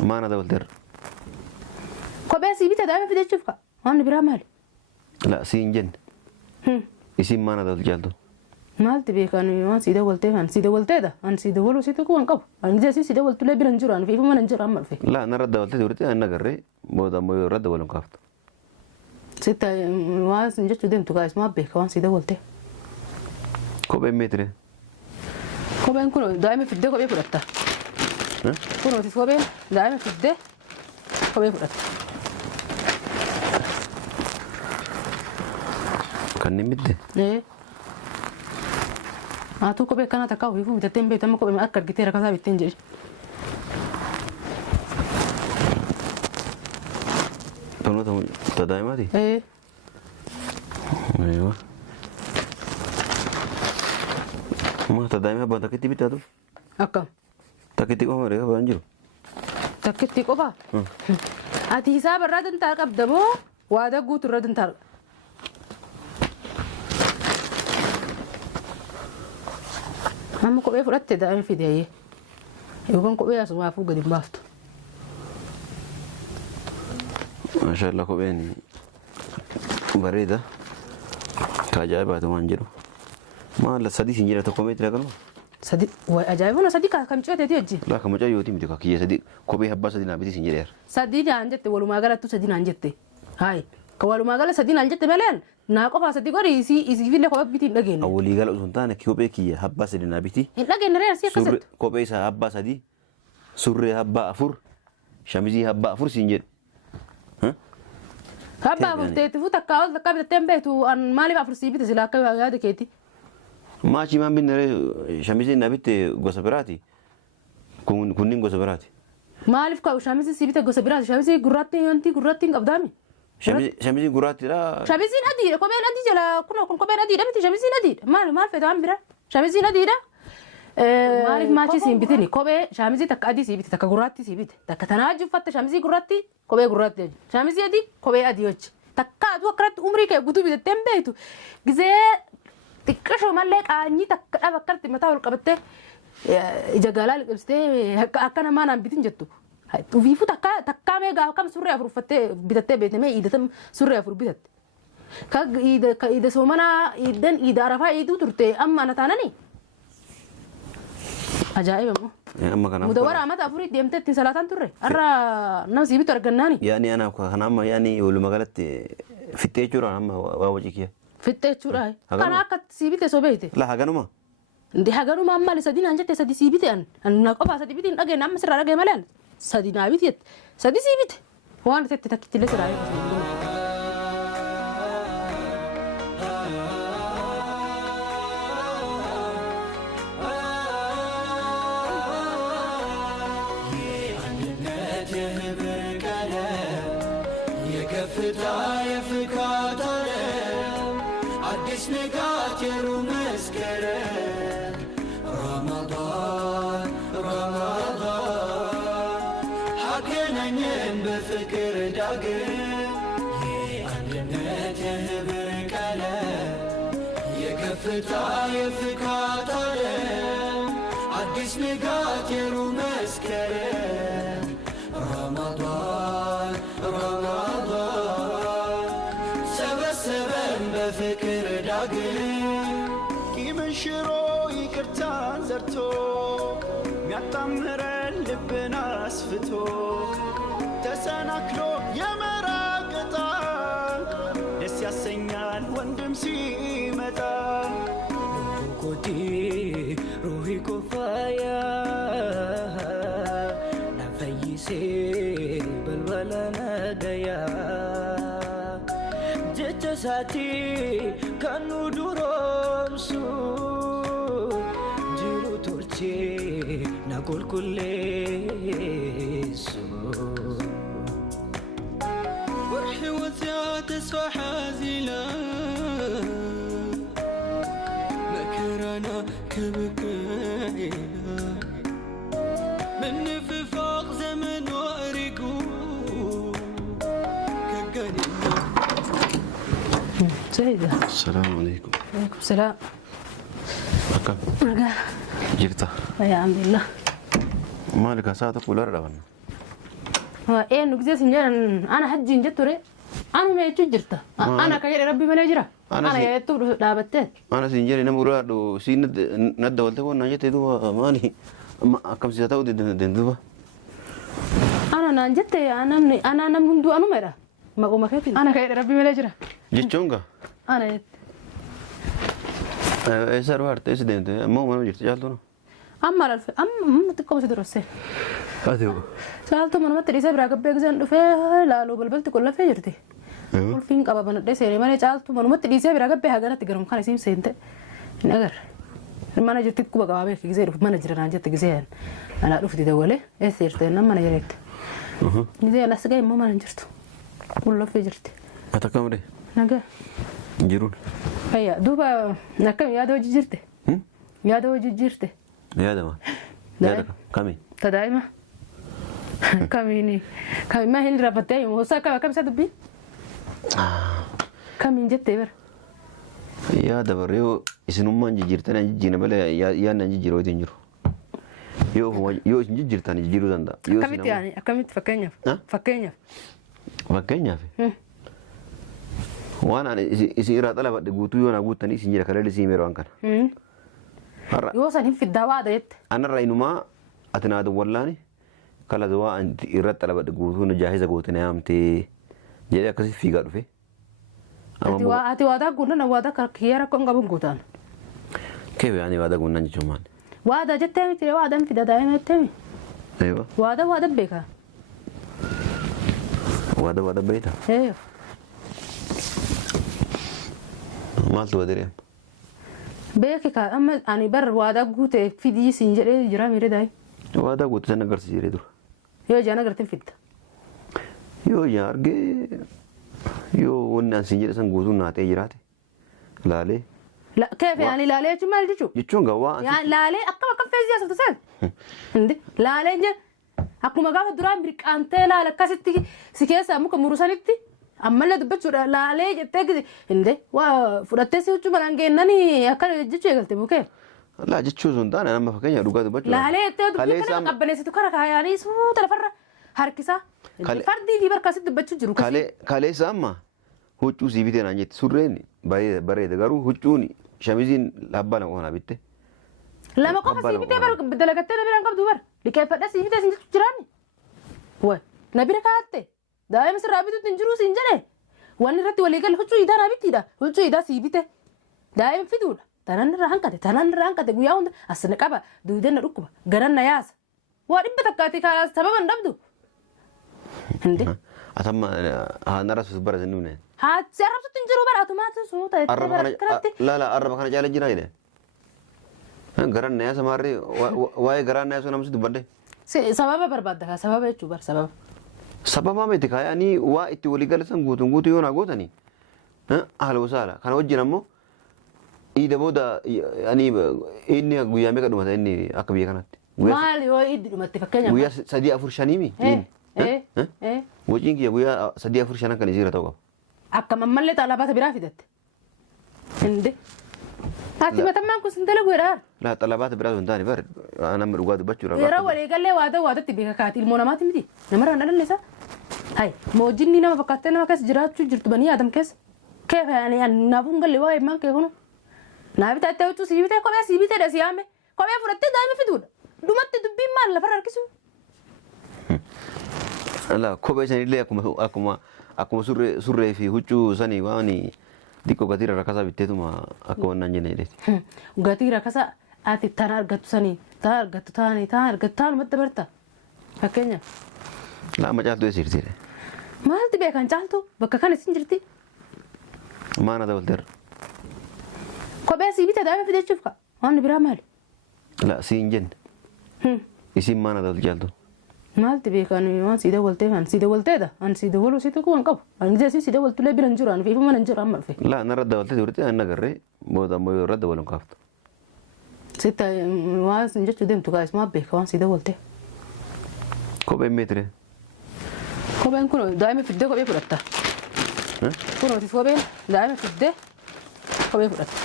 ما أنا دولتر كوبي سيبته دائما في تشوفك أنا برا مال لا سينجن اسم ما أنا دول جالدو مال تبي كانوا ما سيدا ولته أنا سيدا ولته ده أنا سيدا ولو سيدا كون كاب أنا جالس سيدا ولته لا بيرنجر أنا في ما ننجر أمر في لا أنا رد دولتي دورتي أنا قرري مودا مو رد ولا كافت ستة ما نجت دين تقايس ما بيه كمان سيدا ولته كوبي متر كوبي كانوا دائما في الده كوبي فرطة كانوا تسوي دائما في الده كوبي فرطة كان نمده إيه ما تو كوبي كنا تكاو يفهم تتم بيتم كوبي مأكل كتير كذا بتنجر تونو تدايما دي إيه أيوة ما تدايما بنتكتي بتادو أكم تكتي كم مريكا بانجو تكتي كوبا أتي حساب الردن تارك دمو وهذا قوت الردن تارك أما كوبي فرطة دائما في دهيه يكون كوبي أسمع فوق قديم بافتو ما شاء الله كوبين بريدة كاجايبات مانجرو ما لا سدي سنجرة تكوميت لكنو سدي وأجايبنا سدي كم شوية تيجي لا كم جاي يوتي متى كي سدي كوبي هبا سدي نابتي سنجرة سدي نانجت ولو ما قالت تو سدي نانجت هاي كوالو ما قالت سدي نانجت ملان ناقو فاسدي قري يسي في لك بيتي نجين أولي قال أسنتان كوبي كي هبا سدي نابتي نجين رأي سيا كسر كوبي سا هبا سدي سوري هبا أفور شمزي هبا أفور سنجر هبا بفتي تفوت كاوز لكابي تتمبه تو أن مالي بفرسي بيت زلاك هذا كيتي ما شيء ما بين شمزي نابتي غوسبراتي كونين غوسبراتي مالي فكوا شمزي سيبته غوسبراتي شمزي غراتي أنتي غراتي قبضامي شمزي غراتي لا شمزي ندير كمان ندير جلا كنا كمان ندير أبتي شمزي ندير مال في دام برا شمزي ندير مالك ماشي سيبتني كوبي شمزي تك أدي سيبته تك غراتي سيبته تك تناجف فت شمزي غراتي كوبي غراتي شمزي أدي كوبي أدي وجه تك أدو أكرت عمري كبدو بيد تمبه تو جزء تكشوا مالك أني تك أفكرت متى والقبته جعلال بستة أكنا ما نام بيتين جتو وفيفو تك ميجا كم سورة أفرو فتة بيتة بيتة ما إذا تم سورة أفرو بيتة إذا سومنا إذا رفع إيدو ترتة أما نتانني عجائب أما كنا مدورة ما تأفوري ديمت تنسلاتان ترى أرى نفسي بترجعناني يعني أنا كنا يعني ولما قالت في التجربة أما واوجيكيا في التجربة كنا أكت سيبته سوبيته لا هجانوما دي هجانو ما أمال سدينا أنجت سدي سيبته أن نقبها سدي بيتين أجي نام سر أجي ملان سدي نابيت سدي سيبته هو أنا تتكتت لسه رايح ተሰናክሎ የመራገጣን ደስ ያሰኛል ወንድም ሲመጣ ኮቲ ሩሂ ኮፋያ ናፈይሴ በልበለ ነገያ ጀተሳቲ ከኑ ዱሮምሱ ጅሩ ቶልቼ ናቆልቁሌሱ تسوى حازلا مكرنا كبكينا من في فوق زمن وارقو كقنينا سيدة السلام عليكم وعليكم السلام أكم جرتا يا عبد الله مالك ساعتك ولا رغم إيه نقزي سنجان أنا حجين جتوري أنا ما يتجرته أنا كير ربي ما يجرا أنا يتور دابتت أنا سنجري نمورا دو سين ند ولته كون نجت itu ماني كم سيدا تودي دندوا أنا نانجت أنا نمندو أنا مرا ما قوم كيف أنا كير ربي ما يجرا جيتشونغا أنا يت إيسار وارت إيش دينته ما جرت جالتونه أما الف أما تكون تدرسه أديو سألت من ما تريسه براك بيجزن فيه لا لو بلبلت كلها في جرتي كل فين كابا بندي سيري ما سألت من ما تريسه براك بيها جرت تجرم خان اسم سنت نقدر ما نجرت كوبا كابا كيزير ما نجرنا نجرت كيزير أنا رفضي دولة إيش تنا ما نجرت نزي أنا سجى ما نجرت كلها في جرتي أتكلم نقدر جيرون هيا دوبا نكمل يا دوجي جرتي يا دوجي جرتي يا دما يا كمي تدايما كميني كمي ما هي اللي ربطتي وسا كم سدبي كمين جت بر يا دبر يو اسنوما جيرتنا جينا بلا يا نجي جيرو تنجرو يو جيرتنا جيرو دندا يو كميت يعني كميت فكينيا فكينيا في وانا اسيرا طلب دغوتو يونا غوتني سنجيرا كرل سيميرو انكن يوصل في الدواء ديت أنا رأينما أتنادى والله كلا دواء أنت إيرت على بدك قوتون جاهزة قوتنا أمتى جاي أكسي في قارو في أتي وادا قلنا وادا كيرا كون قبل قوتان كيف يعني وادا قلنا نجومان وادا جتامي تري وادا في دايما تامي أيوة وادا بيكا وادا بيتا أيوة ما تودري بيكا أما أنا بر وادا قوتة في دي سنجري جرامي رداي وادا قوت أنا قرص جري دور يو جانا قرتين فيت يو يارجي يو ونن سنجري سان قوتون ناتي جراتي لالي لا كيف يعني لالي جمال جيشو يجون قوا يعني لالي أكما كم فيزيا سبتسال عندي لالي جا أكو مقام درام بريك أنت لا لكاستي سكيسة ممكن مرسالتي أما لا دبتشو لالي جتك عندي وفرتسي وشو بلانجي ناني أكل جيشو يقولتي ممكن لا جتشو زندان أنا ما فكرني أروقات دبتشو لالي تدبتشو كنا قبل ستكرك يعني سو تلفرة هركسا فردي في بركاسة دبتشو جرو كالي سامة huccuu sii bitee naan jette surreen bareeda garuu huccuun shamiziin labbana qoona bitte. Lama qofa sii bitee dalagattee na biraan qabdu bara liqeeffadha sii bitee siin jettu jiraanni. Wayi na bira kaatte daa'ima sirraa bituutti hin jiru siin jedhe wanni irratti walii galle huccuu hiitaa naa bittiidha huccuu hiitaa sii bite daa'ima fiduudha tanaan irraa hanqate guyyaa hunda asna qaba duudeen na dhukkuba garan na yaasa waa dhibba takkaati kaas sababa hin dhabdu. Atamma haan arrabsu bara sinnumne. Haati arrabsutti hin jiru bara atumaatu suuta itti barakkaratti. Laala arraba kana caala jira ile. Garan na yaasa maarree waa'ee garaan na yaasuu namsi dubbadde. Sababa barbaadda kaa sababa jechuu bara sababa. Sababa miti kaayanii waa itti walii galatan guutuu yoo naa gootanii haala wasaala kana wajjin ammoo iida booda inni guyyaa meeqa dhumata inni akka biyya kanatti. Maali yoo itti dhumatti fakkeenyaaf. Guyyaa 3-4 mi. Wajjin kiyya guyyaa 3-4 kan isiirra ta'u qaba. Akka mammallee xalabaata biraa fidatte. Hindi. Ati matammaan kun sintala godhaa. Laa xalabaata biraa sun taane bar nama dhugaa dubbachuudha. Yeroo waliigallee waadatti beeka kaati ilmoo namaati miti. Namarraa hin dhalanne isaa. Hai moojjinni nama fakkaattee nama keessa jiraachuu jirtu banii yaadam keessa. Keef naafuu hin galle waa himmaan kee kunu. Naa bitaa itti hojjuu sii bitee kophee sii bitee dha sii haame. Kophee fudhattee daa'ima fiduudha. Dhumatti dubbiin maal lafarra harkisu. Laa kophee sanillee akkuma surree fi huccuu sanii waan xiqqoo gatiirra rakkasaa bitteetuma akka waan jenne jedheeti. Gatii rakkasaa ati tan argattu sanii tan argattu taanumatti barta. Fakkeenyaaf. Laa amma caaltuu eessiirtiidha. Maalti beekan caaltu bakka kan isin jirti. Maana dabalteerra. Kophee sii bitee daa'ima fidachuuf ka waan biraa maali? Laa siin jenne. Isiin maana dabalti caaltu. Maalti beekan waan sii dawwalteedha an sii dawwaluu sii tokko waan qabu an jeesii sii dawwaltulee bira hin jiru an fiifu mana hin jiru amma dhufe. Laa narra dabaltee turte an nagarree booda ammoo yoo irra dabaluun kaaftu. Sitta waan sin jechuu deemtu kaa'is maa beeka waan sii dawwaltee. Kopheen meetire. Kopheen kun daa'ima fiddee kophee fudhatta. Kunuuti kopheen daa'ima fiddee kophee fudhatta.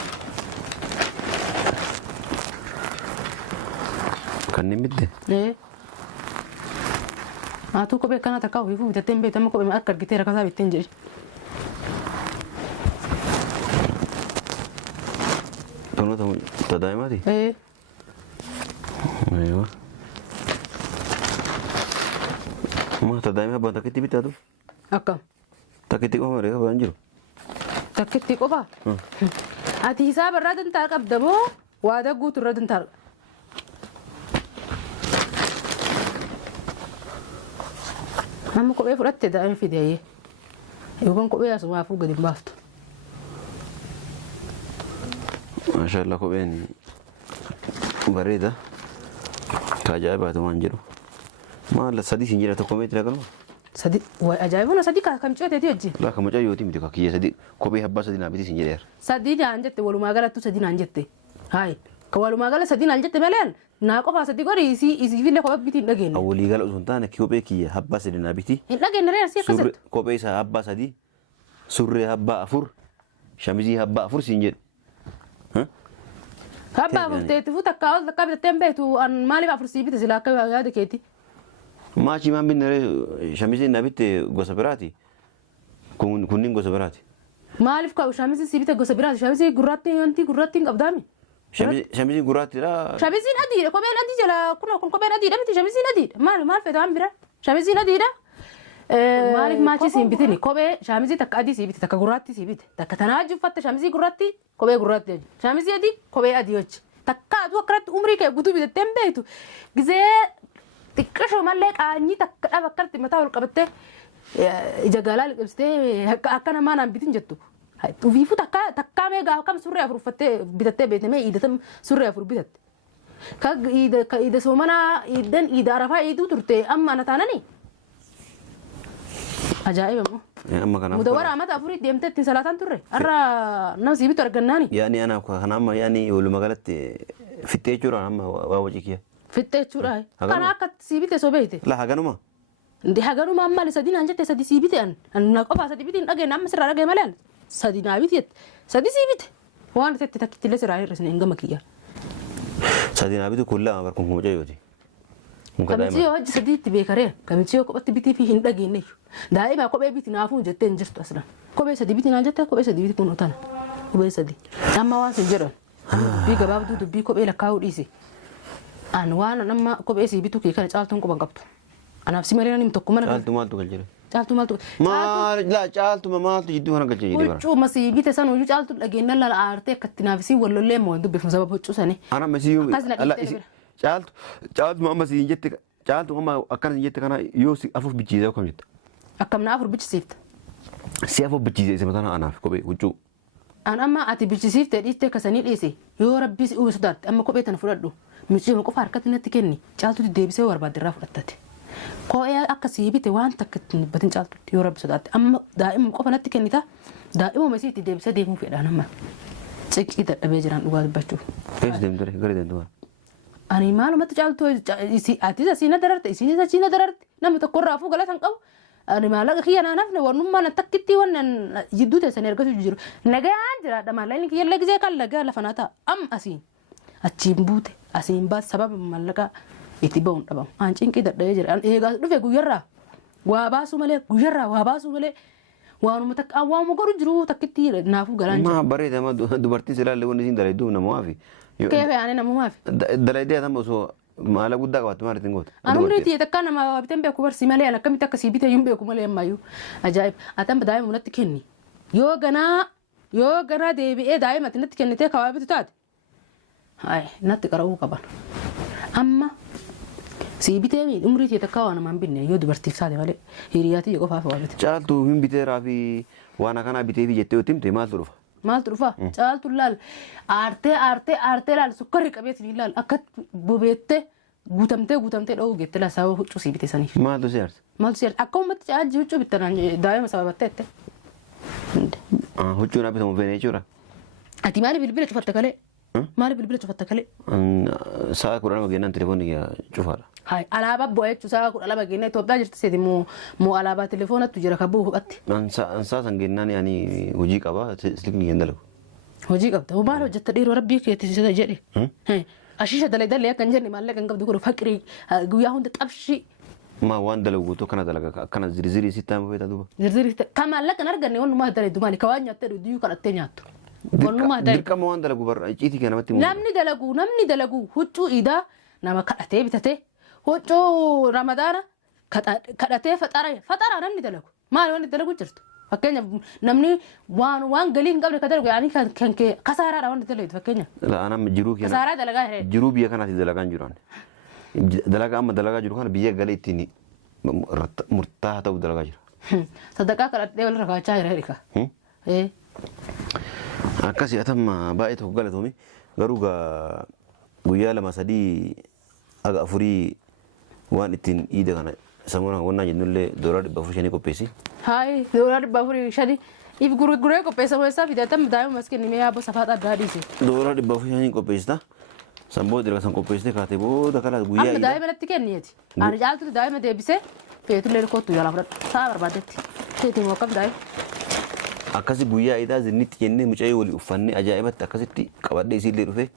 Kanneen bitte. Atu kophee kana takka ofiifuu bitattee hin beektamu kophee akka argitee rakkasaa bittee hin jedhi. Tonoota tadaa'imaati? Aywa. Tadaa'ima abbaan takka itti bitaatu? Akkam? Takka itti qofa malee qabaan jiru? Takka itti qofa? Ati hisaaba irraa dantaa qabda moo waa dagguutu irra dantaa? Amma kophee fudhatte daa'ima fideeyye. Yookaan kophee asumaafuu gadi hin baaftu. Maashaallah kopheen bareeda. Ka ajaa'ibaatu waan jedhu. Maal sadii siin jedha tokko meetira galma? Sadi ajaa'ibuna sadi kam cooteeti wajjin? Laa kan mucayyooti miti kiyya sadi kophee abbaa sadii naa biti siin jedheera. Sadi naan jette walumaa galattu sadi naan jette. Hayi ka walumaa gala sadi naan jette malee naa qofaa sadi godhi isiifillee kophee biti hin dhageenye. Walii gala osoo hin taane kophee kiyya abbaa sadii naa biti. Hin dhageenye reer si akkasitti. Kophee isaa abbaa sadii surree abbaa afur shamizii abbaa afur siin jedhu. Abbaa afur teetti fu takkaa ol takkaa bitattee hin beektu maaliif afur sii bite silaa akka yaada keeti. Maachi maan binne shamizii naa bitte gosa biraati. Kunniin gosa biraati. Maaliif ka'u shamizii sii bite gosa biraati shamizii gurraatti wanti gurraatti hin qabdaami. Shamizii gurraattiidha. Shamiziin adiidha kopheen adii jala kun kopheen adiidha miti shamiziin adiidha maal feetu waan bira shamiziin adiidha. Maaliif maachi siin bitini kophee shamizii takka adii sii bite takka gurraatti sii bite takka tanaa wajji uffatte shamizii gurraatti kophee gurraatti wajji shamizii adii kophee adii wajji takka aduu akkanatti umrii kee guutuu bitattee hin beektu gizee xiqqashoo mallee qaanyii takka dhaba akkanatti mataa ol qabattee ija gaalaa liqimsitee akka namaa naan bitin jettu. Ufiifuu takkaa meegaa akkam surree afur uffattee bitattee beektamee iidatam surree afur bitatte. Ka iida soomanaa iidan iida arafaa iiduu turte amma ana taananii. Ajaa'iba moo. Amma kanaaf. Mudawwara amata afurii deemtee ittiin salaataan turre har'a nama sii bitu argannaani. Yaani anaaf kana amma yaani walumaa galatti fittee jechuudha amma waa wajji kiyya. Fittee jechuudha. Kana akka sii bite sobeeyte. La haganuma. Ndi haganuma amma sadii naan jette sadii sii bite an na qofaa sadii bite hin dhageenye amma sirraa dhagee malee sadii naa bite jette sadii sii bite waan itti takkittillee sirraa hir'isne hin gama kiyya. Sadii naa bitu kullaa barkun kuma jayyooti. Kamichi yoo hojii sadii itti beekaree kamichi yoo kophatti bitii fi hin dhageenye daa'ima kophee biti naafuu jettee hin jirtu asirra kophee sadii biti naan jette kophee sadii biti kun otana kophee sadii amma waan sin jedhan dubbii gabaabduu dubbii kophee lakkaa'uu dhiise an waan amma kophee sii bituu kee kana caaltuun quban qabdu anaaf si malee tokko mana Caaltu maaltu galchire? caaltu maaltu Caaltuma maaltu jidduu kana galchee jedhee bara. huccuu masii bite san huccuu caaltu dhageenya lala aartee akkatti naafisii wallollee moo dubbifamu sababa huccuu sanii. Ana masiyyuu Akkas naqitee caaltu amma siin jette caaltu amma akkana siin jette kana yoo si afur bichiisee akkam jetta. Akkam na afur bichisiifta. Si afur bichiisee isa mataan anaaf kophee huccuu. An amma ati bichisiiftee dhiistee kasanii dhiise yoo rabbii si uwwe sodaatte amma kophee tana fudhadhu michuu qofa harkatti natti kenni caaltuutti deebisee barbaadde irraa fudhattate. Ko'ee akka sii bite waan takka ittiin dubbatin caaltuutti yoo rabbi sodaatte amma daa'ima qofa natti kennita daa'ima masii itti deebisee deemuu fedhaan amma ciqqii dadhabee jiran dhugaa dubbachuuf. Eessi deemtu gara deemtu waan. Ani maalumatti caaltuu ati asiina dararte isiinis achiina dararte namni tokko irraa fuu galatan qabu. Ani maallaqa kiyya naanafne wannummaan takkitti wannan jidduu teessanii argatu jiru. Nagaan jiraadha maallaqni kiyya illee gizee kan lagaa lafa naa ta'a. Amma asiin achiin buute asiin baas sababa maallaqa itti ba'uun dhabamu. Aan cinqii dadhabee jira. Eegaa dhufe guyyarraa waa baasuu malee guyyarraa waa baasuu malee waanuma takka waanuma godhu jiru takkitti naafuu galaan jira. Ma bareeda ma dubartiin silaallee wanni isiin dalayduuf namaa fi. Keefe aanee namumaa fi. Dalaydee atama osoo maala guddaa qabaatu maal ittiin goota. An umriitii takkaa nama bitan beeku barsi malee an akkamitti akkasii bitee hin beeku malee ammayyuu ajaa'ib atan daa'ima natti kenni yoo ganaa deebi'ee daa'ima ati natti kennitee kawaa bitu taate natti qara'uu qaban amma sii bitee mi umriitii takkaa waan namaan binne yoo dubartiif taate malee hiriyaatii qofaaf waa bite. Caaltuu hin biteeraa fi waan akkanaa bitee fi jettee yoo timte maaltu dhufa? Maaltu dhufa? Caaltu laal aartee laal sukkarri qabeetiin laal akka bobeettee guutamtee dha'uu geette laa sababa huccuu sii bite saniif. Maaltu si aarse? Maaltu si aarse? Akka uummatti caalji huccuu bittanaan daa'ima sababattee jette. Huccuun bitamu feene jechuudha. Ati maali bilbila cufatte kalee? Maali bilbila cufatte kalee? Sa'a 12 gennaan telefoonni cufaadha. Hai alaabaa bu'aa jechuun sa'a 12 gennaa Itoophiyaa jirti seeti moo alaabaa telefoonattu jira kan bu'u hubatti. Sa'a san gennaan yaani hojii qaba silkni hin dalagu. Hojii qabda maal hojjetta dhiiroo rabbii keetti si jedhe. Ashiisha dalee akkan jenne maallaqa hin qabdu godhu faqirii guyyaa hunda xabshi ما وان دلو تو كنا دلقا كنا زرزري ستة ما فيتا دوبا زرزري كمان لك نرجع نقول ما هدري دماني كوان يتدو ديو كلا تنيات قلنا ما هدري كم وان دلقو بر جيتي كنا متي نمني دلقو هوتشو إذا نما كأتي بتته هوتشو رمضان كأتي فترة نمني دلقو ما وان دلقو جرت فكينا نمني وان قليل قبل كده يعني كان كسارة وان دلقو فكينا لا أنا مجروك يعني كسارة دلقا هي جروب يا كنا تدلقان جيران دلقا أما دلقا جرو كنا بيجا قليل تيني مرتاح تو دلقا جرو صدقا كرت ولا ركعة شاي ريكا إيه akkasi atamma baay'ee tokko galatoome garuu guyyaa lama sadii aga afurii waan ittiin iida kana samuuna wannaa jennullee doolar 450 qopheessi. Hai doolar 450 if gurguree qopheessamu isaa fidatam daa'ima maskiin mee yaaboo safaadha adda adiisi. Doolar 450 qopheessita. Samboo dirqa san qopheessite kaatee booda kala guyyaa iida. Amma daa'ima natti kenniyeeti. Ani caaltu daa'ima deebisee feetullee kootu yaalaa fudhadhu. Saa barbaadetti. Feetii moo akkam daa'ima. Akkasi guyyaa idaa zinnitti jennee mucayyoo walii uffannee ajaa'ibatti akkasitti qabadhee isiillee dhufee.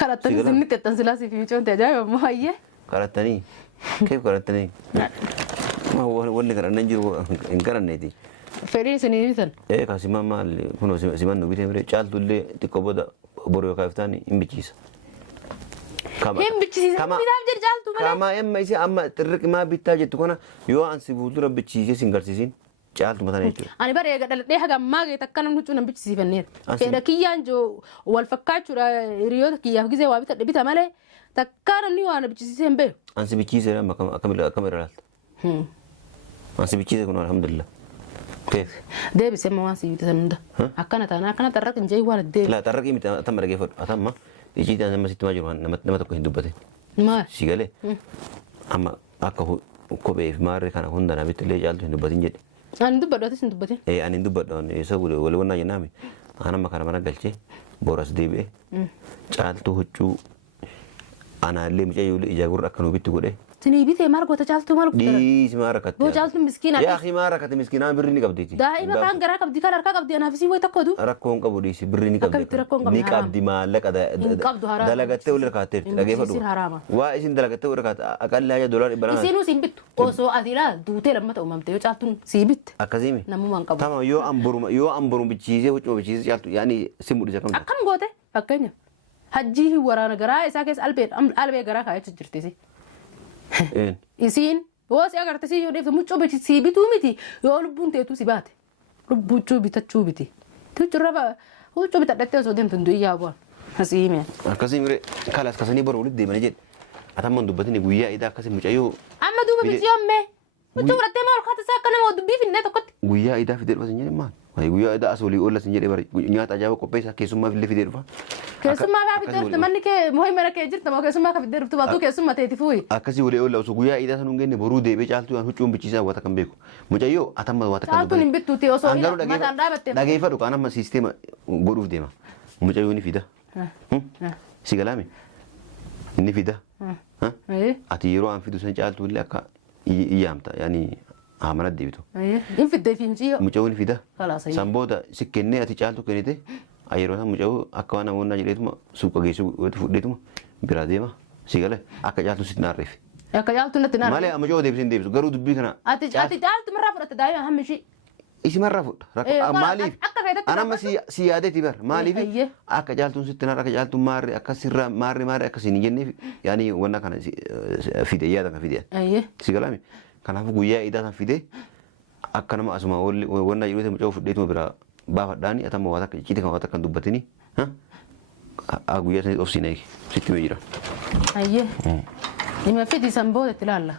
Kadhattanii zinnitti ettan silaasii fi micoonti ajaa'iba ammoo hayyee. Kadhattanii keef kadhattanii. Wanni kadhannan jiru hin kadhanneeti. Fedhiin isinii bitan. Kaasimaa maal kunoo siman nu bitee miree caaltullee xiqqoo booda boroo yoo kaaftaan hin bichiisa. Hin bichisiisa bitaaf jedhi caaltu malee. Kama emma isi amma xirriqi maa bittaa jettu kana yoo ansi fuuldura bichiisee sin garsiisin. Caaltu mataan jechuudha. Ani bara eega dhaladhee haga ammaa ga'e takka namni huccuu nan bichisiifanneera. Fedha kiyyaan joo wal fakkaachuudha hiriyoota kiyyaaf gisee waa bita malee takka namni waa na bichisiisee hin beeku. Ansi bichiisee akkam irraalta. Ansi bichiisee kun alhamdulillah. Deebisee ma waan si bitasan hunda. Akkana taana akkana xarraqi hin jee waan deebi. La xarraqii miti atamma dhageeffadhu atamma icciitii nama sitti maa jiru nama tokko hin dubbate. Maal? Si galee amma akka kophee fi maarree kana hunda na bitti illee caaltu hin dubbatin jedhe. Ani dubbadhu atis hin dubbatin. Ani dubbadhu isa wali wannaa jennaami. Anamma kana mana galchee boras deebi'ee caaltuu huccuu anaallee mucayyoo ijaa gurra akka nu bitti godhee. Sinii bitee maal goota caaltuu maal goota? Dhiisi maa rakkate. Boo caaltuu miskiina. Yaa akhi maa rakkate miskiinaan birri ni qabdeeti. Daa'ima kaan garaa qabdi kaan harkaa qabdi anaaf isii wayi tokko du. Rakkoon qabu dhiisi birri ni qabdi. Akkamitti rakkoon qabdi ni qabdi maallaqa dalagattee wal irkaatteetti dhageeffadhu. Waa isin dalagattee wal irkaatte aqallaa yaa doolaar dhibba lama. Isiinuu siin bittu osoo atiidhaa duutee lammata uumamte yoo caaltuun sii bitte. Akkasiimi. Namummaan qabu. Tama yoo amborum bichiisee huccuu bichiisee caaltu yaani si mudhisa kam. Akkam goote fakkeenya hajjii waraana garaa isaa keessa albee garaa kaayachuu jirtisi. Isiin yoo si agarte si yoo dheefte muccoo si bituu miti yoo lubbuun teetu si baate lubbuuchuu bitachuu biti tuchurra huccuu bitadhattee osoo deemtu hin du'iyyaa bu'an asii himeen. Akkasii miree kalas kasanii bara walitti deemanii jedhe atamman dubbatini guyyaa idaa akkasii mucayyoo. Amma duuba biti yommee muccoo fudhattee maal kaata isaa akka nama dubbii finnee tokkotti. Guyyaa idaa fidee dhufa sin jedhe maal? Guyyaa idaa as walii oolla sin jedhe bari nyaata ajaa'iba qopheessa keessummaa fillee fidee dhufa. Keessummaa kaa fidee dhufte manni kee moo'ii mana kee jirta moo keessummaa kaa fidee dhufte baatu keessummaa ta'eeti fuuyi. Akkasii walii oolla osoo guyyaa idaa sanuun genne boruu deebee caaltuu huccuun bichiisaa wata kan beeku. Mucayyoo atamma wata kan caaltuun hin bittuuti osoo mataan dhaabatte. Dhageeffadhu kaan amma siisteema godhuuf deema. Mucayyoo ni fida. Si galaame ni fida. Ati yeroo an fidu san caaltuu illee akka iyyaamta yaani hamana deebitu. Hin fiddee finciyoo. Mucayyoo ni fida. Sanboota si kennee ati caaltuu kennite yeroo san mucayyoo akka waan namoonni jedheetuma suuqa geessu wati fudheetuma biraa deema si galee akka caaltuu sitti naarreef. Akka caaltuu natti naarreef. Malee mucayyoo deebisin deebisu garuu dubbii kana. Ati caaltuu marraa fudhatte daa'ima hammishii. Isimarraa fudha. Maaliif? Anamma si yaadeeti bar maaliif akka caaltuun sitti naarra akka caaltuun maarree akka sirraa maarree akkasiin jenneef yaani wanna kana fide yaada kan fide. Si galaami. Kanaafuu guyyaa idaa san fide akka nama asuma wanna jedhuuti mucayyoo fudheetuma biraa baafadhaani atamma waan akka icciitii kan waan akka dubbatini guyyaa sanitti of siin eegi sitti mee jira. Ayyee. Nima fidi san booda itti ilaalla.